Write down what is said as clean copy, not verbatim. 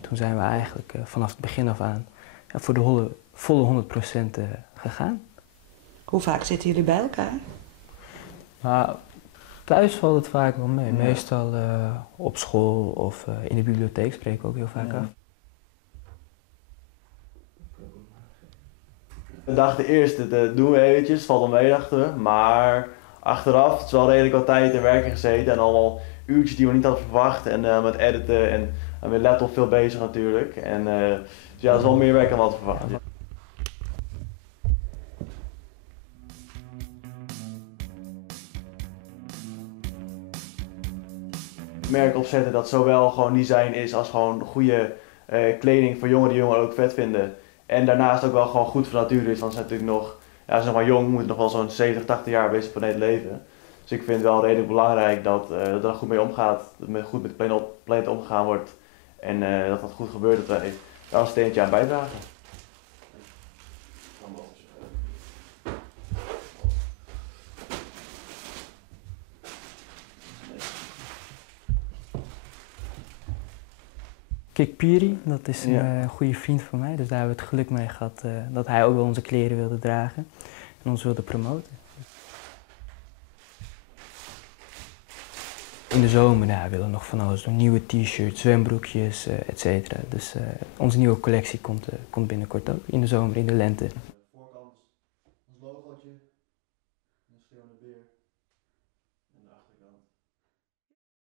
Toen zijn we eigenlijk vanaf het begin af aan voor de volle 100% gegaan. Hoe vaak zitten jullie bij elkaar? Maar thuis valt het vaak wel mee. Ja. Meestal op school of in de bibliotheek spreken we ook heel vaak af. We dachten eerst, dat doen we eventjes, valt wel mee dachten we. Maar achteraf, het is wel redelijk wat tijd in werking gezeten en allemaal uurtjes die we niet hadden verwacht. En met editen en met laptop veel bezig natuurlijk. En dus ja, dat is wel meer werk dan wat we verwachten. Merk opzetten dat zowel gewoon design is als gewoon goede kleding voor jongeren die jongeren ook vet vinden. En daarnaast ook wel gewoon goed voor de natuur is, want ze zijn natuurlijk nog, ja, ze zijn nog maar jong, moeten nog wel zo'n 70, 80 jaar op deze planeet leven. Dus ik vind het wel redelijk belangrijk dat er goed mee omgaat, dat er goed met de planeet omgegaan wordt en dat dat goed gebeurt, dat wij daar een steentje aan bijdragen. Kik Piri, dat is een goede vriend van mij, dus daar hebben we het geluk mee gehad dat hij ook wel onze kleren wilde dragen en ons wilde promoten. In de zomer willen we nog van alles doen, nieuwe t-shirts, zwembroekjes, etc. Dus onze nieuwe collectie komt binnenkort ook, in de zomer, in de lente.